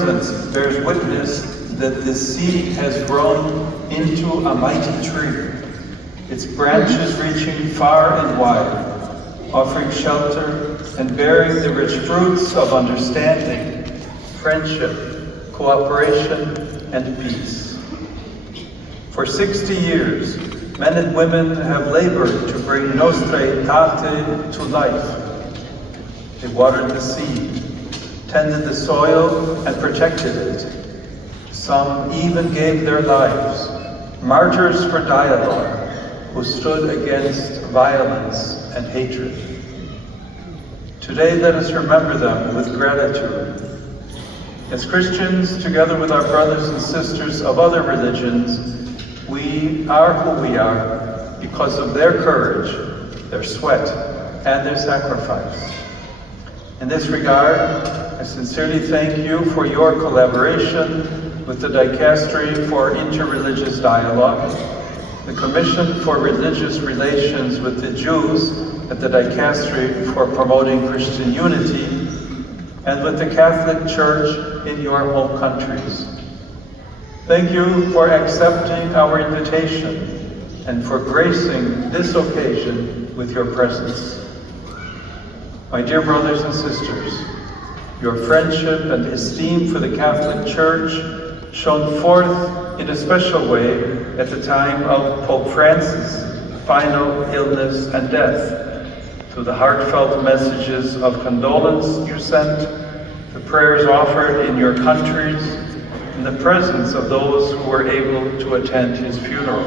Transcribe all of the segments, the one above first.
presence bears witness that this seed has grown into a mighty tree, its branches reaching far and wide, offering shelter and bearing the rich fruits of understanding, friendship, cooperation, and peace. For 60 years, men and women have labored to bring Nostra Aetate to life. They watered the seed, tended the soil, and protected it. Some even gave their lives, martyrs for dialogue, who stood against violence and hatred. Today, let us remember them with gratitude. As Christians, together with our brothers and sisters of other religions, we are who we are because of their courage, their sweat, and their sacrifice. In this regard, I sincerely thank you for your collaboration with the Dicastery for Interreligious Dialogue, the Commission for Religious Relations with the Jews at the Dicastery for Promoting Christian Unity, and with the Catholic Church in your home countries. Thank you for accepting our invitation and for gracing this occasion with your presence. My dear brothers and sisters, your friendship and esteem for the Catholic Church shone forth in a special way at the time of Pope Francis' final illness and death, through the heartfelt messages of condolence you sent, the prayers offered in your countries, and the presence of those who were able to attend his funeral.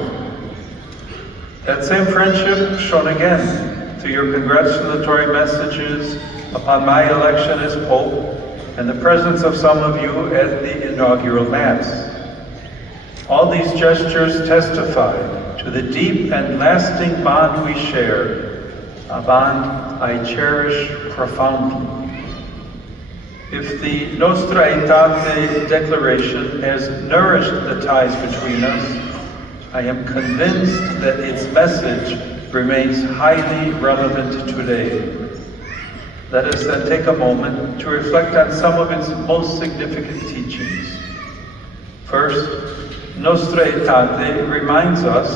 That same friendship shone again through your congratulatory messages upon my election as Pope and the presence of some of you at the inaugural Mass. All these gestures testify to the deep and lasting bond we share, a bond I cherish profoundly. If the Nostra Aetate Declaration has nourished the ties between us, I am convinced that its message remains highly relevant today. Let us then take a moment to reflect on some of its most significant teachings. First, Nostra Aetate reminds us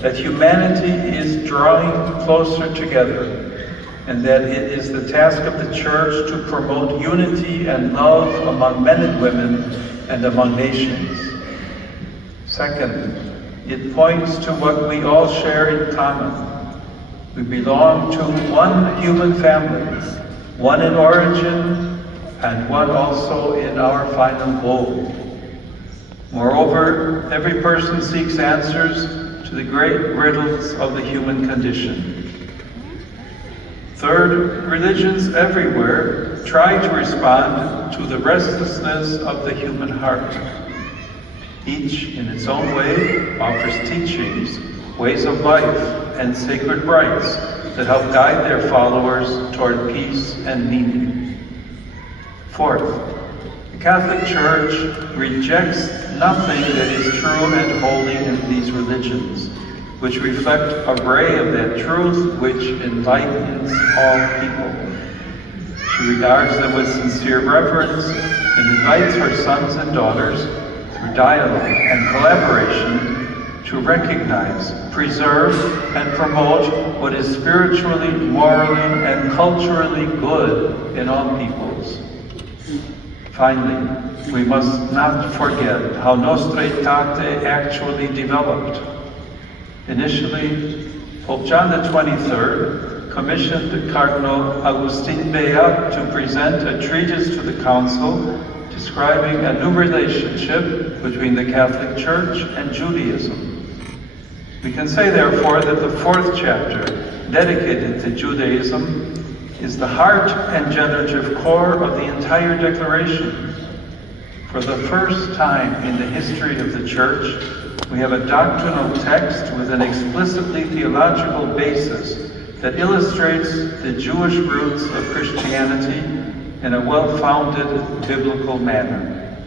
that humanity is drawing closer together, and that it is the task of the Church to promote unity and love among men and women and among nations. Second, it points to what we all share in common. We belong to one human family, one in origin and one also in our final goal. Moreover, every person seeks answers to the great riddles of the human condition. Third, religions everywhere try to respond to the restlessness of the human heart. Each, in its own way, offers teachings, ways of life, and sacred rites that help guide their followers toward peace and meaning. Fourth, the Catholic Church rejects nothing that is true and holy in these religions, which reflect a ray of that truth which enlightens all people. She regards them with sincere reverence and invites her sons and daughters, through dialogue and collaboration, to recognize, preserve, and promote what is spiritually, morally, and culturally good in all peoples. Finally, we must not forget how Nostra Aetate actually developed. Initially, Pope John XXIII commissioned Cardinal Agustin Bea to present a treatise to the Council describing a new relationship between the Catholic Church and Judaism. We can say, therefore, that the fourth chapter, dedicated to Judaism, is the heart and generative core of the entire declaration. For the first time in the history of the Church, we have a doctrinal text with an explicitly theological basis that illustrates the Jewish roots of Christianity in a well-founded biblical manner.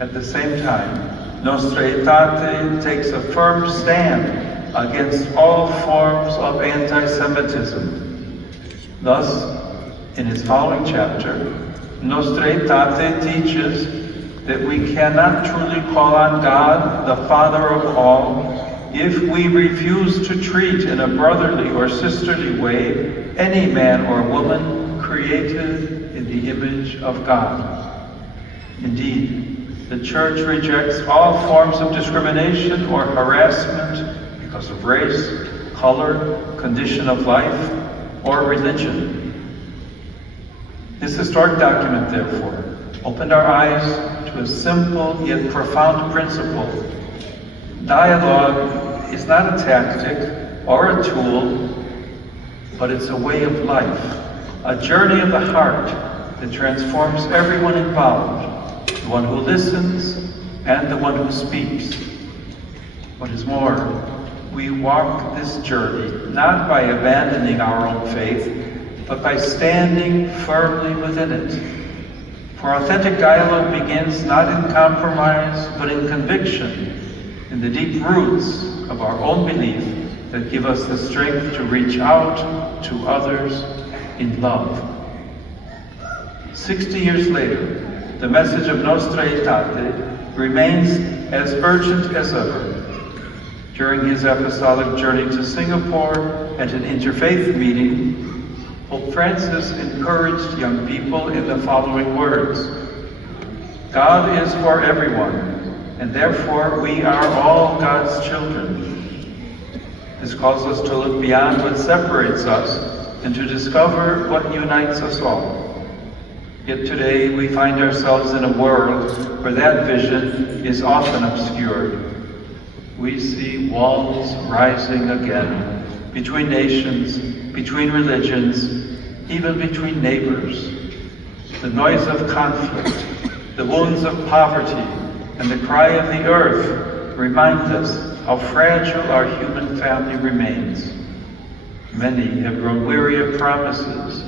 At the same time, Nostra Aetate takes a firm stand against all forms of anti-Semitism. Thus, in its following chapter, Nostra Aetate teaches that we cannot truly call on God, the Father of all, if we refuse to treat in a brotherly or sisterly way any man or woman created in the image of God. Indeed, the Church rejects all forms of discrimination or harassment because of race, color, condition of life, or religion. This historic document, therefore, opened our eyes to a simple yet profound principle. Dialogue is not a tactic or a tool, but it's a way of life, a journey of the heart that transforms everyone involved, the one who listens and the one who speaks. What is more, we walk this journey not by abandoning our own faith, but by standing firmly within it. For authentic dialogue begins not in compromise, but in conviction, in the deep roots of our own belief that give us the strength to reach out to others in love. 60 years later, the message of Nostra Aetate remains as urgent as ever. During his apostolic journey to Singapore at an interfaith meeting, Pope Francis encouraged young people in the following words: God is for everyone, and therefore we are all God's children. This calls us to look beyond what separates us and to discover what unites us all. Yet today we find ourselves in a world where that vision is often obscured. We see walls rising again between nations, between religions, even between neighbors. The noise of conflict, the wounds of poverty, and the cry of the earth remind us how fragile our human family remains. Many have grown weary of promises.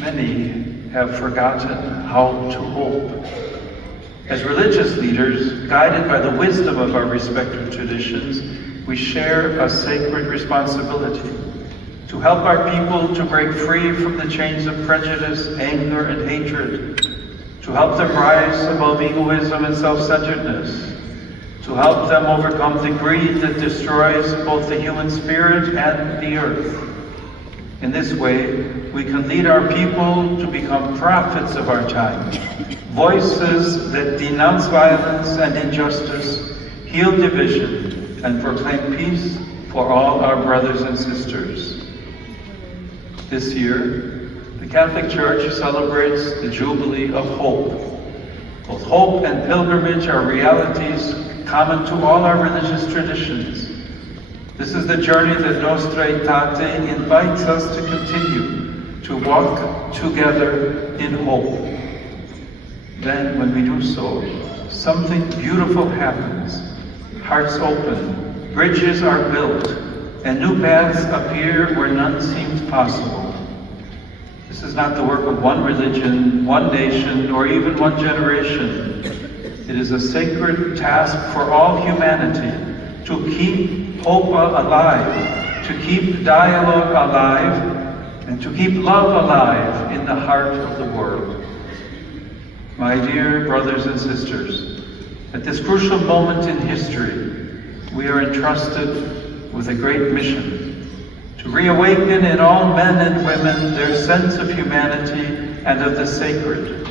Many have forgotten how to hope. As religious leaders, guided by the wisdom of our respective traditions, we share a sacred responsibility to help our people to break free from the chains of prejudice, anger, and hatred, to help them rise above egoism and self-centeredness, to help them overcome the greed that destroys both the human spirit and the earth. In this way, we can lead our people to become prophets of our time, voices that denounce violence and injustice, heal division, and proclaim peace for all our brothers and sisters. This year, the Catholic Church celebrates the Jubilee of Hope. Both hope and pilgrimage are realities common to all our religious traditions. This is the journey that Nostra Aetate invites us to continue, to walk together in hope. Then, when we do so, something beautiful happens. Hearts open, bridges are built, and new paths appear where none seemed possible. This is not the work of one religion, one nation, or even one generation. It is a sacred task for all humanity to keep hope alive, to keep dialogue alive, and to keep love alive in the heart of the world. My dear brothers and sisters, at this crucial moment in history, we are entrusted with a great mission: to reawaken in all men and women their sense of humanity and of the sacred.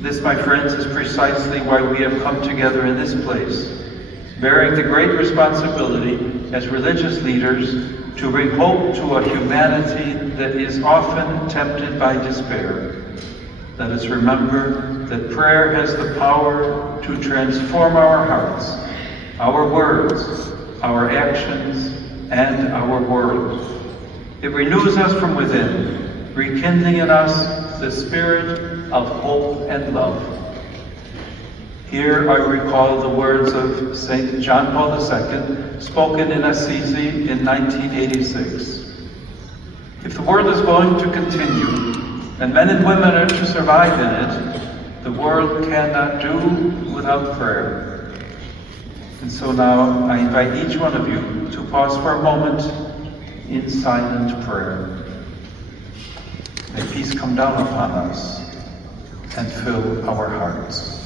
This, my friends, is precisely why we have come together in this place, bearing the great responsibility as religious leaders to bring hope to a humanity that is often tempted by despair. Let us remember that prayer has the power to transform our hearts, our words, our actions, and our world. It renews us from within, rekindling in us the spirit of hope and love. Here I recall the words of St. John Paul II, spoken in Assisi in 1986. If the world is going to continue, and men and women are to survive in it, the world cannot do without prayer. And so now I invite each one of you to pause for a moment in silent prayer. May peace come down upon us and fill our hearts.